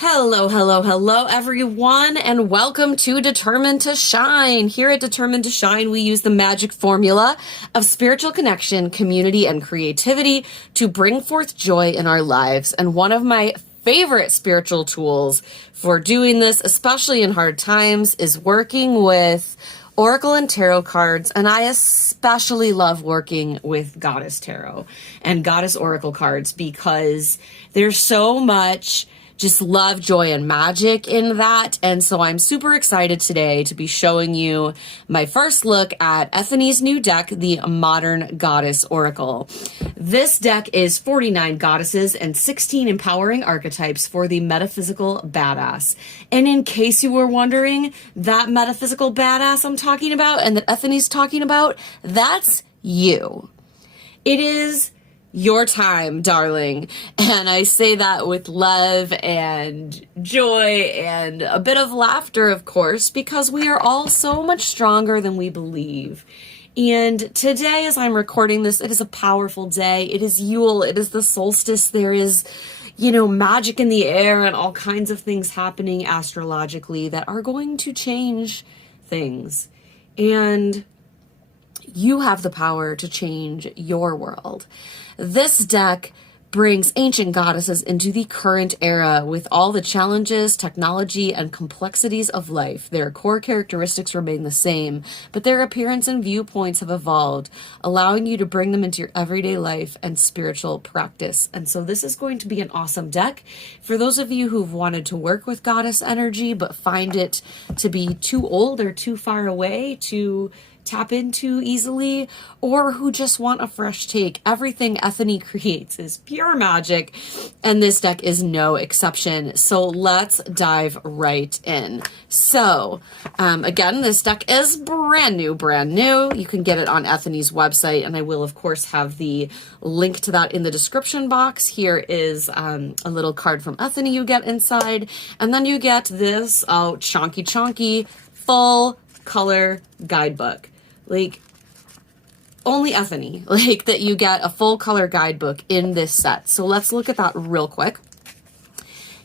Hello, hello, hello, everyone, and welcome to Determined to Shine. Here at Determined to Shine, we use the magic formula of spiritual connection, community, and creativity to bring forth joy in our lives. And one of my favorite spiritual tools for doing this, especially in hard times, is working with Oracle and Tarot cards, and I especially love working with Goddess Tarot and Goddess Oracle cards because there's so much just love, joy, and magic in that. And so I'm super excited today to be showing you my first look at Ethony's new deck, the Modern Goddess Oracle. This deck is 49 goddesses and 16 empowering archetypes for the metaphysical badass. And in case you were wondering, that metaphysical badass I'm talking about and that Ethony's talking about, that's you. It is your time, darling. And I say that with love and joy and a bit of laughter, of course, because we are all so much stronger than we believe. And today, as I'm recording this, it is a powerful day. It is Yule. It is the solstice. There is, magic in the air and all kinds of things happening astrologically that are going to change things. And you have the power to change your world. This deck brings ancient goddesses into the current era with all the challenges, technology, and complexities of life. Their core characteristics remain the same, but their appearance and viewpoints have evolved, allowing you to bring them into your everyday life and spiritual practice. And so this is going to be an awesome deck for those of you who've wanted to work with goddess energy, but find it to be too old or too far away to tap into easily, or who just want a fresh take. Everything Ethony creates is pure magic, and this deck is no exception. So let's dive right in. So again, this deck is brand new. You can get it on Ethony's website, and I will of course have the link to that in the description box. Here is a little card from Ethony you get inside, and then you get this chonky full color guidebook. Like, only Ethony, that you get a full color guidebook in this set. So let's look at that real quick.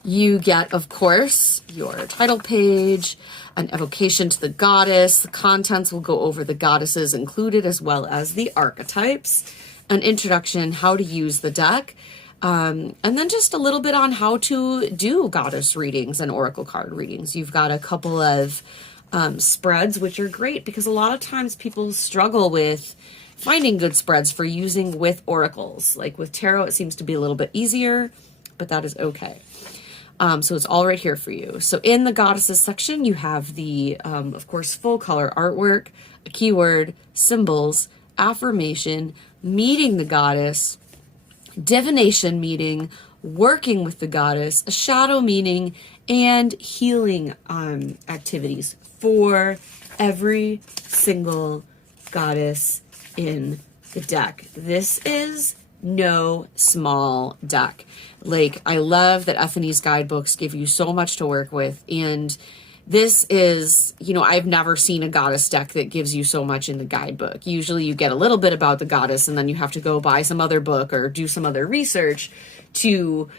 You get, of course, your title page, an evocation to the goddess. The contents will go over the goddesses included as well as the archetypes, an introduction, how to use the deck, and then just a little bit on how to do goddess readings and oracle card readings. You've got a couple of spreads, which are great because a lot of times people struggle with finding good spreads for using with oracles. Like with tarot, it seems to be a little bit easier, but that is okay. So it's all right here for you. So in the goddesses section, you have the, of course, full color artwork, a keyword, symbols, affirmation, meeting the goddess, divination meeting, working with the goddess, a shadow meaning, and healing activities for every single goddess in the deck. This is no small deck. I love that Ethony's guidebooks give you so much to work with, and this is, I've never seen a goddess deck that gives you so much in the guidebook. Usually you get a little bit about the goddess and then you have to go buy some other book or do some other research to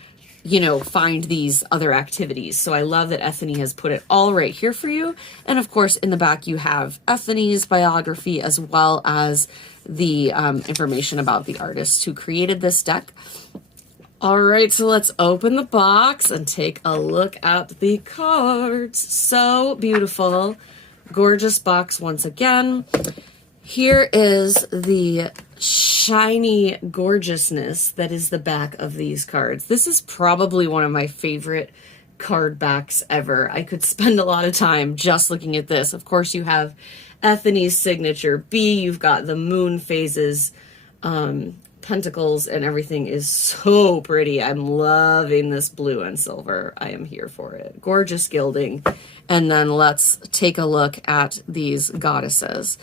find these other activities. So I love that Ethony has put it all right here for you. And of course, in the back, you have Ethony's biography as well as the information about the artist who created this deck. All right, so let's open the box and take a look at the cards. So beautiful. Gorgeous box once again. Here is the shiny gorgeousness that is the back of these cards. This is probably one of my favorite card backs ever. I could spend a lot of time just looking at this. Of course, you have Ethony's signature B. You've got the moon phases, pentacles, and everything is so pretty. I'm loving this blue and silver. I am here for it. Gorgeous gilding. And then let's take a look at these goddesses.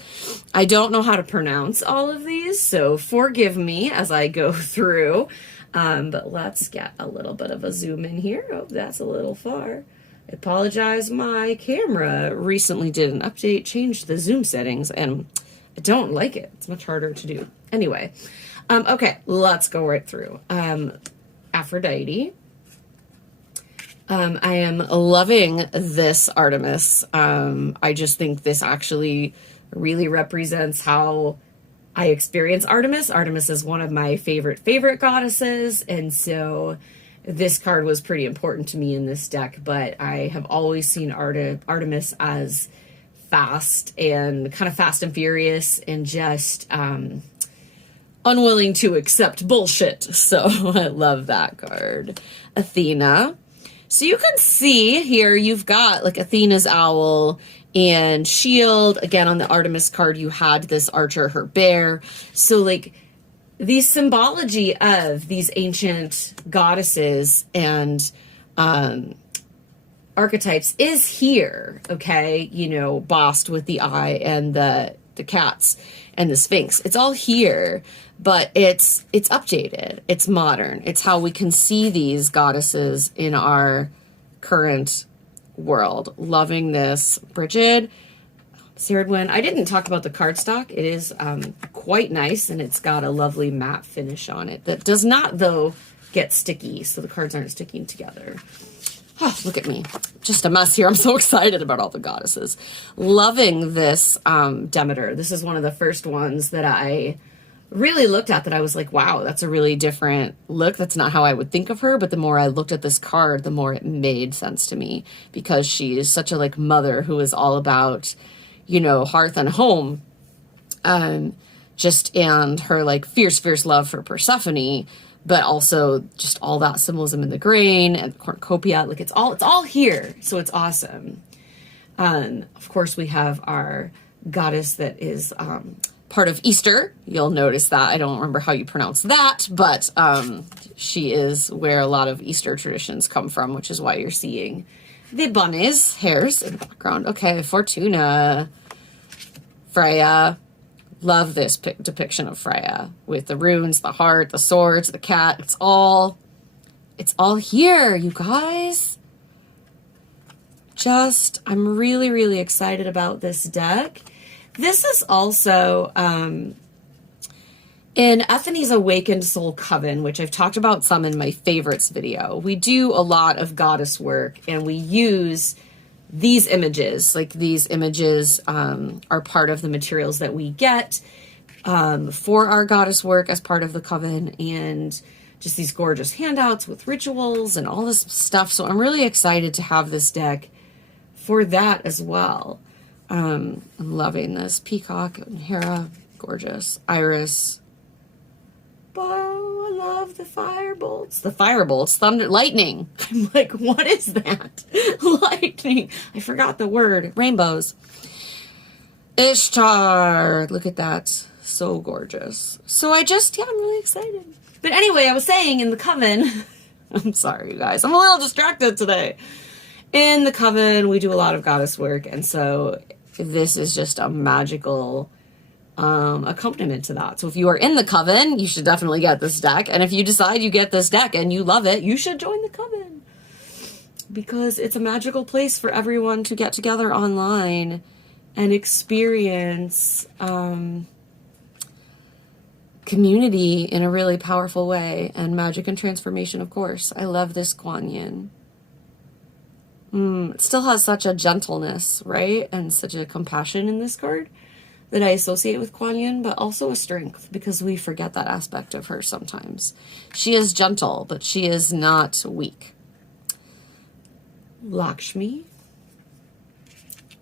I don't know how to pronounce all of these, so forgive me as I go through. But let's get a little bit of a zoom in here. Oh, that's a little far. I apologize. My camera recently did an update, changed the zoom settings, and I don't like it. It's much harder to do. Anyway, okay, let's go right through. Aphrodite, I am loving this Artemis. I just think this actually really represents how I experience Artemis. Artemis is one of my favorite goddesses, and so this card was pretty important to me in this deck, but I have always seen Artemis as fast and kind of fast and furious and just unwilling to accept bullshit. So I love that card. Athena. So you can see here you've got like Athena's owl and shield. Again, on the Artemis card, you had this archer, her bear. So like the symbology of these ancient goddesses and archetypes is here, okay? You know, bossed with the eye and the cats and the Sphinx. It's all here, but it's updated. It's modern. It's how we can see these goddesses in our current world. Loving this. Bridget, Sardwin. I didn't talk about the cardstock. It is quite nice, and it's got a lovely matte finish on it that does not, though, get sticky, so the cards aren't sticking together. Oh, look at me. Just a mess here. I'm so excited about all the goddesses. Loving this Demeter. This is one of the first ones that I really looked at that I was like, wow, that's a really different look. That's not how I would think of her. But the more I looked at this card, the more it made sense to me, because she is such a like mother who is all about, you know, hearth and home. Just and her like fierce love for Persephone, but also just all that symbolism in the grain and the cornucopia. Like it's all here. So it's awesome. Of course, we have our goddess that is part of Easter. You'll notice that. I don't remember how you pronounce that, but she is where a lot of Easter traditions come from, which is why you're seeing the bunnies' hairs in the background. Okay, Fortuna. Freya. Love this depiction of Freya with the runes, the heart, the swords, the cat. It's all here, you guys. I'm really excited about this deck. This is also in Ethony's Awakened Soul Coven, which I've talked about some in my favorites video. We do a lot of goddess work, and we use these images. Like these images are part of the materials that we get for our goddess work as part of the coven, and just these gorgeous handouts with rituals and all this stuff. So I'm really excited to have this deck for that as well. I'm loving this. Peacock and Hera, gorgeous. Iris. Oh, I love the firebolts. The firebolts, thunder, lightning. I'm like, what is that? Lightning. I forgot the word. Rainbows. Ishtar. Look at that. So gorgeous. So I'm really excited. But anyway, I was saying in the coven, I'm sorry, you guys. I'm a little distracted today. In the coven, we do a lot of goddess work. And so this is just a magical accompaniment to that. So if you are in the coven, you should definitely get this deck. And if you decide you get this deck and you love it, you should join the coven, because it's a magical place for everyone to get together online and experience community in a really powerful way, and magic and transformation, of course. I love this Kuan Yin. It still has such a gentleness, right? And such a compassion in this card that I associate with Kuan Yin, but also a strength, because we forget that aspect of her sometimes. She is gentle, but she is not weak. Lakshmi.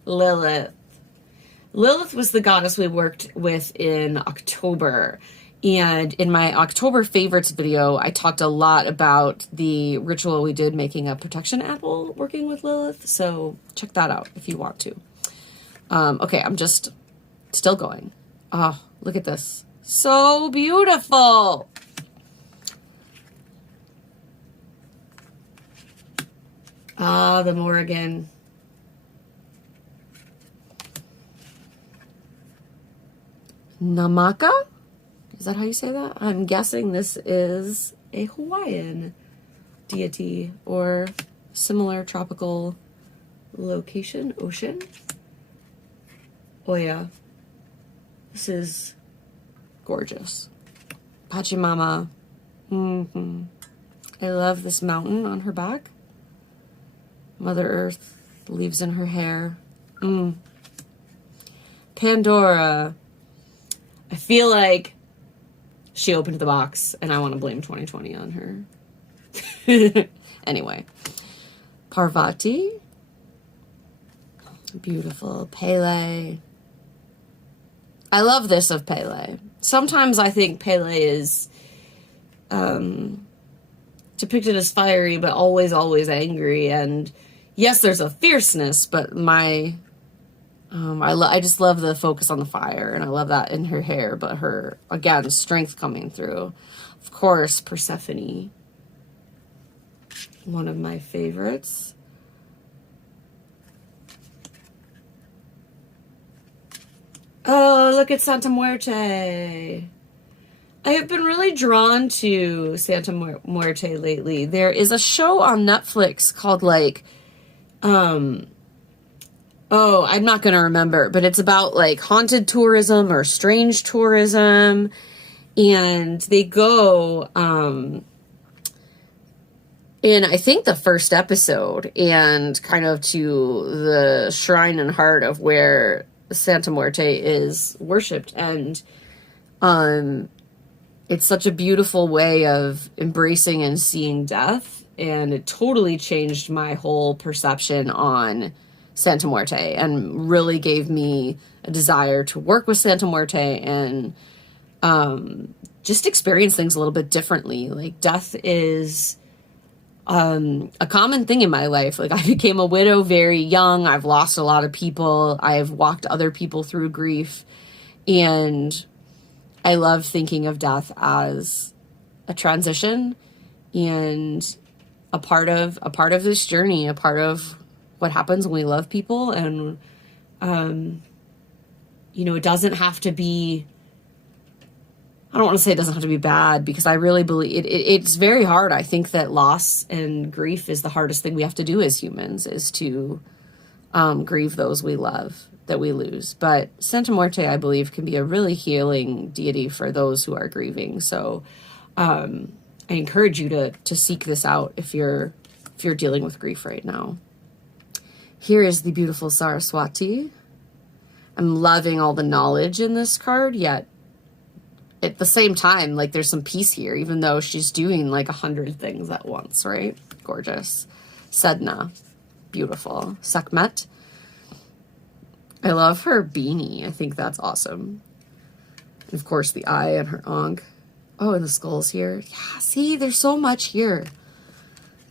Lilith. Lilith was the goddess we worked with in October. And in my October favorites video, I talked a lot about the ritual we did making a protection apple working with Lilith. So check that out if you want to. Okay, I'm just still going. Oh, look at this. So beautiful. Ah, the Morrigan. Namaka? Is that how you say that? I'm guessing this is a Hawaiian deity or similar tropical location, ocean. Oya. This is gorgeous. Pachamama. I love this mountain on her back. Mother Earth, leaves in her hair. Pandora. I feel like she opened the box and I want to blame 2020 on her. Anyway. Parvati. Beautiful. Pele. I love this of Pele. Sometimes I think Pele is depicted as fiery, but always angry. And yes, there's a fierceness, but I just love the focus on the fire, and I love that in her hair, but her, again, strength coming through. Of course, Persephone. One of my favorites. Oh, look at Santa Muerte. I have been really drawn to Santa Muerte lately. There is a show on Netflix called oh, I'm not going to remember, but it's about like haunted tourism or strange tourism. And they go in, I think, the first episode, and kind of to the shrine and heart of where Santa Muerte is worshipped. And it's such a beautiful way of embracing and seeing death. And it totally changed my whole perception on Santa Muerte and really gave me a desire to work with Santa Muerte and just experience things a little bit differently. Like, death is a common thing in my life. Like, I became a widow very young. I've lost a lot of people. I've walked other people through grief. And I love thinking of death as a transition and a part of this journey, a part of what happens when we love people. And, it doesn't have to be, I don't want to say it doesn't have to be bad, because I really believe it's very hard. I think that loss and grief is the hardest thing we have to do as humans, is to grieve those we love that we lose. But Santa Muerte, I believe, can be a really healing deity for those who are grieving. So I encourage you to seek this out if you're dealing with grief right now. Here is the beautiful Saraswati. I'm loving all the knowledge in this card, yet at the same time, like, there's some peace here, even though she's doing like 100 things at once, right? Gorgeous. Sedna. Beautiful. Sekhmet. I love her beanie. I think that's awesome. And of course, the eye and her ankh. Oh, and the skulls here. Yeah, see, there's so much here.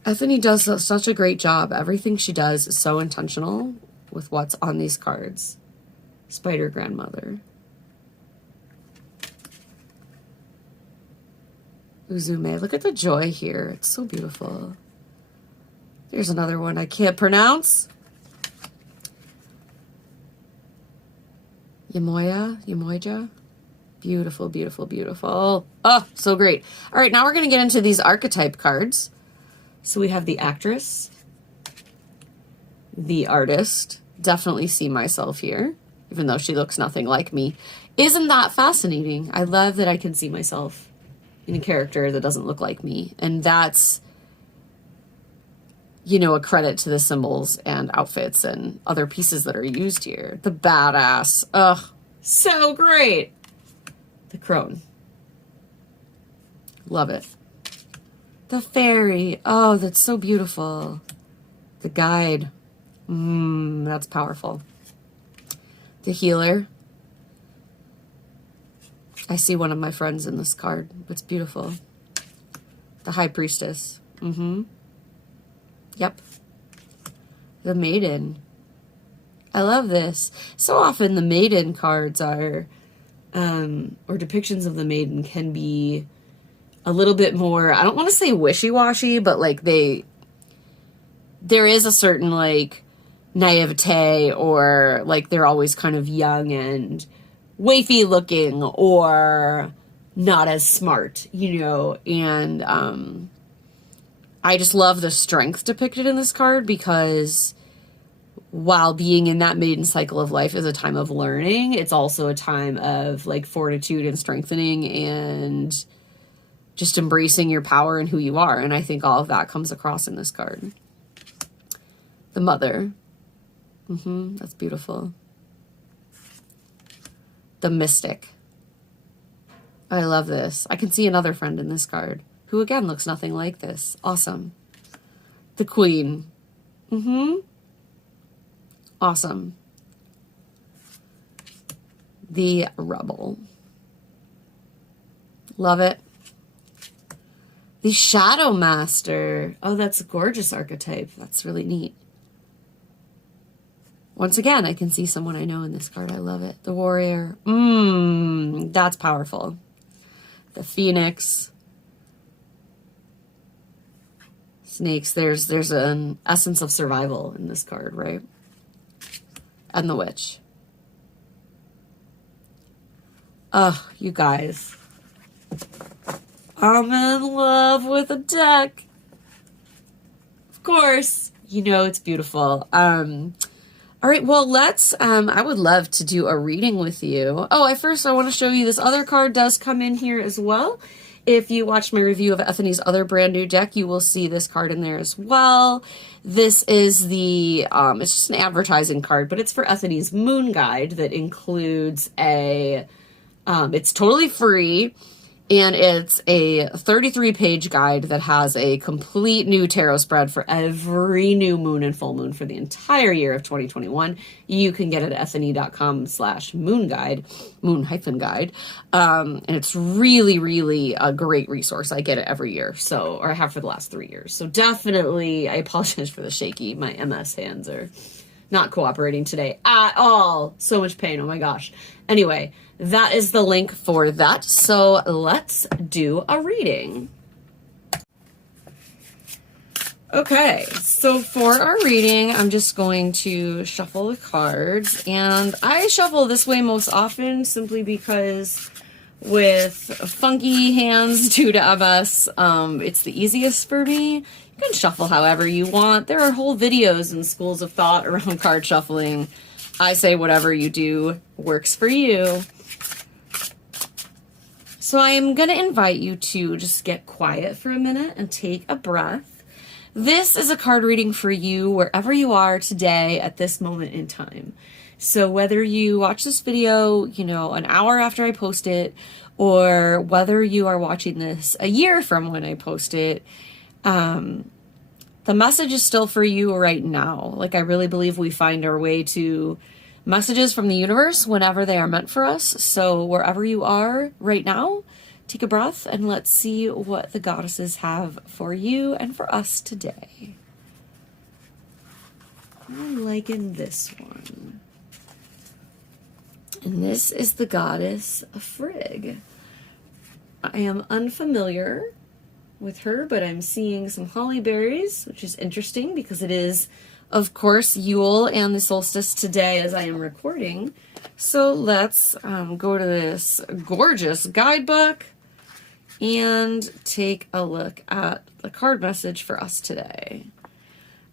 Ethony does such a great job. Everything she does is so intentional with what's on these cards. Spider Grandmother. Uzume. Look at the joy here. It's so beautiful. Here's another one I can't pronounce. Yamoja. Beautiful, beautiful, beautiful. Oh, so great. All right, now we're going to get into these archetype cards. So we have the actress, the artist. Definitely see myself here, even though she looks nothing like me. Isn't that fascinating? I love that I can see myself in a character that doesn't look like me. And that's, a credit to the symbols and outfits and other pieces that are used here. The badass. Ugh, so great. The crone. Love it. The fairy. Oh, that's so beautiful. The guide. That's powerful. The healer. I see one of my friends in this card. It's beautiful. The high priestess. Yep. The maiden. I love this. So often the maiden cards are, or depictions of the maiden can be a little bit more, I don't want to say wishy-washy, but like there is a certain like naivete, or like they're always kind of young and wafy looking or not as smart, and I just love the strength depicted in this card, because while being in that maiden cycle of life is a time of learning, it's also a time of like fortitude and strengthening and just embracing your power and who you are. And I think all of that comes across in this card. The Mother. That's beautiful. The Mystic. I love this. I can see another friend in this card who again looks nothing like this. Awesome. The Queen. Awesome. The Rebel. Love it. The Shadow Master. Oh, that's a gorgeous archetype. That's really neat. Once again, I can see someone I know in this card. I love it. The Warrior. That's powerful. The Phoenix. Snakes. There's an essence of survival in this card, right? And the Witch. Oh, you guys. I'm in love with a deck. Of course. You know it's beautiful. All right, well, let's, I would love to do a reading with you. Oh, I want to show you this other card does come in here as well. If you watched my review of Ethony's other brand new deck, you will see this card in there as well. This is the, it's just an advertising card, but it's for Ethony's Moon Guide that includes it's totally free. And it's a 33-page guide that has a complete new tarot spread for every new moon and full moon for the entire year of 2021. You can get it at ethony.com/moonguide, moon-guide. And it's really, really a great resource. I get it every year, or I have for the last 3 years. So definitely, I apologize for the shaky. My MS hands are not cooperating today at all. So much pain. Oh my gosh. Anyway, that is the link for that. So let's do a reading. Okay, so for our reading, I'm just going to shuffle the cards. And I shuffle this way most often simply because with funky hands due to MS, it's the easiest for me. You can shuffle however you want. There are whole videos and schools of thought around card shuffling. I say whatever you do works for you. So I'm going to invite you to just get quiet for a minute and take a breath. This is a card reading for you wherever you are today at this moment in time. So whether you watch this video, an hour after I post it, or whether you are watching this a year from when I post it, the message is still for you right now. Like, I really believe we find our way to messages from the universe whenever they are meant for us. So wherever you are right now, take a breath and let's see what the goddesses have for you and for us today. I'm liking this one. And this is the goddess Frigg. I am unfamiliar with her, but I'm seeing some holly berries, which is interesting because it is, of course, Yule and the solstice today as I am recording. So let's go to this gorgeous guidebook and take a look at the card message for us today.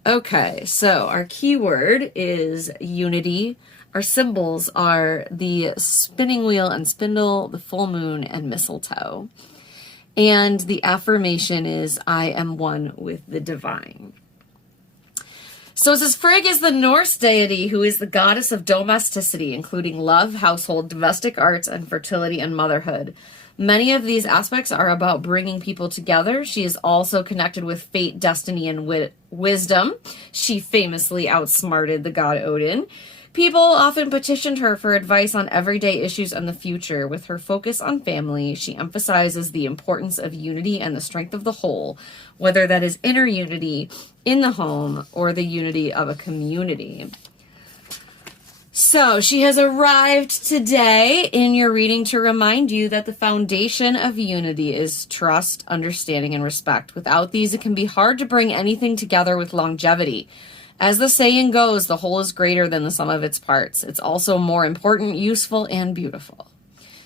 Okay, so our keyword is unity. Our symbols are the spinning wheel and spindle, the full moon, and mistletoe. And the affirmation is, I am one with the divine. So it says, Frigg is the Norse deity who is the goddess of domesticity, including love, household, domestic arts, and fertility and motherhood. Many of these aspects are about bringing people together. She is also connected with fate, destiny, and wisdom. She famously outsmarted the god Odin. People often petitioned her for advice on everyday issues and the future. With her focus on family, she emphasizes the importance of unity and the strength of the whole, whether that is inner unity in the home or the unity of a community. So she has arrived today in your reading to remind you that the foundation of unity is trust, understanding, and respect. Without these, it can be hard to bring anything together with longevity. As the saying goes, the whole is greater than the sum of its parts. It's also more important, useful, and beautiful.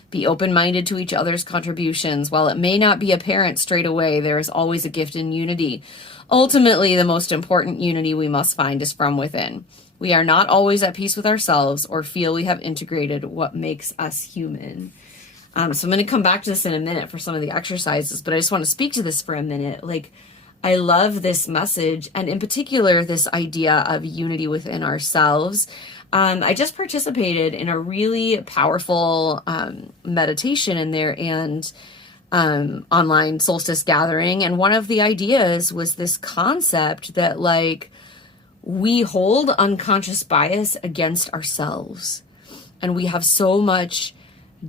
Be open-minded to each other's contributions. While it may not be apparent straight away, there is always a gift in unity. Ultimately, the most important unity we must find is from within. We are not always at peace with ourselves or feel we have integrated what makes us human. So I'm going to come back to this in a minute for some of the exercises, but I just want to speak to this for a minute. I love this message, and in particular, this idea of unity within ourselves. I just participated in a really powerful meditation in there and online solstice gathering. And one of the ideas was this concept that, like, we hold unconscious bias against ourselves. And we have so much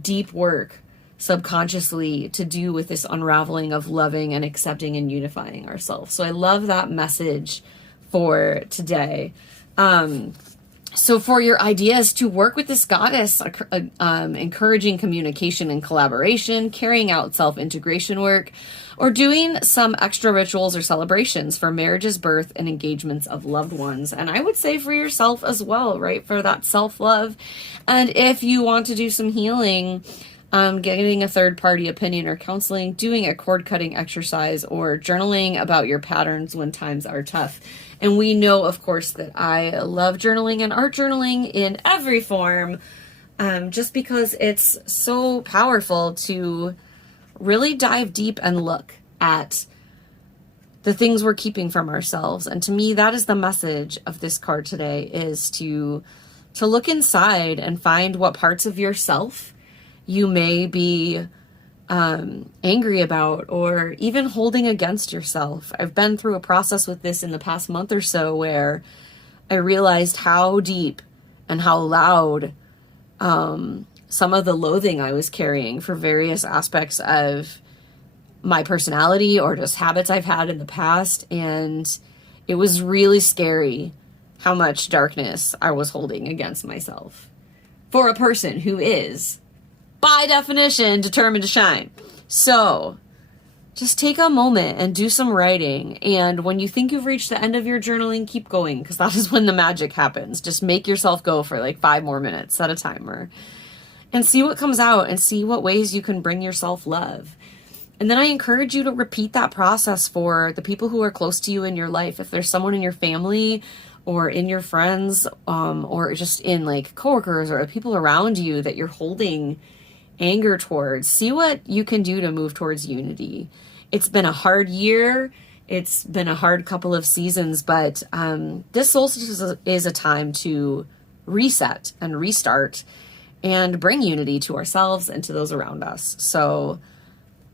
deep work subconsciously to do with this unraveling of loving and accepting and unifying ourselves. So I love that message for today. So for your ideas to work with this goddess, encouraging communication and collaboration, carrying out self-integration work, or doing some extra rituals or celebrations for marriages, birth, and engagements of loved ones. And I would say for yourself as well, right? For that self-love. And if you want to do some healing, getting a third-party opinion or counseling, doing a cord-cutting exercise, or journaling about your patterns when times are tough. And we know, of course, that I love journaling and art journaling in every form, just because it's so powerful to really dive deep and look at the things we're keeping from ourselves. And to me, that is the message of this card today, is to look inside and find what parts of yourself you may be angry about, or even holding against yourself. I've been through a process with this in the past month or so where I realized how deep and how loud some of the loathing I was carrying for various aspects of my personality or just habits I've had in the past. And it was really scary how much darkness I was holding against myself for a person who is, by definition, determined to shine. So just take a moment and do some writing. And when you think you've reached the end of your journaling, keep going, because that is when the magic happens. Just make yourself go for like 5 more minutes, set a timer, and see what comes out and see what ways you can bring yourself love. And then I encourage you to repeat that process for the people who are close to you in your life. If there's someone in your family or in your friends, or just in like coworkers or people around you that you're holding anger towards, see what you can do to move towards unity. It's been a hard year. It's been a hard couple of seasons, but this solstice is a time to reset and restart and bring unity to ourselves and to those around us. So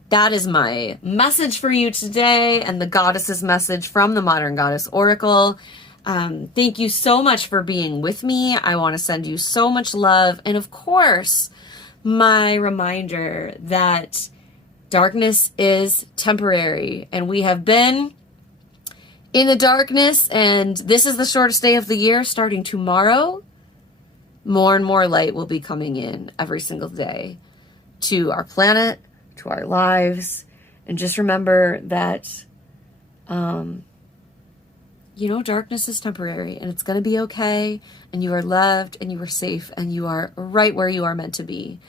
that is my message for you today, and the goddess's message from the Modern Goddess Oracle. Thank you so much for being with me. I want to send you so much love. And of course, my reminder that darkness is temporary, and we have been in the darkness, and this is the shortest day of the year. Starting tomorrow, more and more light will be coming in every single day to our planet, to our lives. And just remember that, darkness is temporary, and it's going to be okay, and you are loved, and you are safe, and you are right where you are meant to be.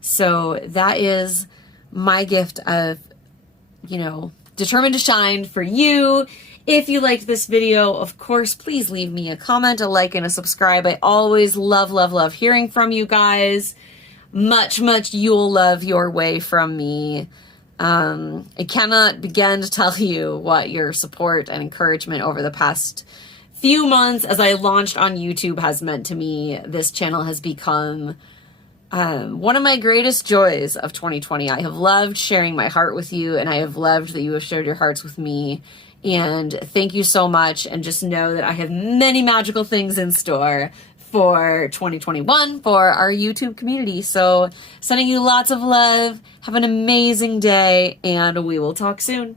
So that is my gift of, determined to shine for you. If you liked this video, of course, please leave me a comment, a like, and a subscribe. I always love, love, love hearing from you guys. Much, much Yule love your way from me. I cannot begin to tell you what your support and encouragement over the past few months as I launched on YouTube has meant to me. This channel has become one of my greatest joys of 2020. I have loved sharing my heart with you, and I have loved that you have shared your hearts with me. And thank you so much. And just know that I have many magical things in store for 2021 for our YouTube community. So sending you lots of love. Have an amazing day, and we will talk soon.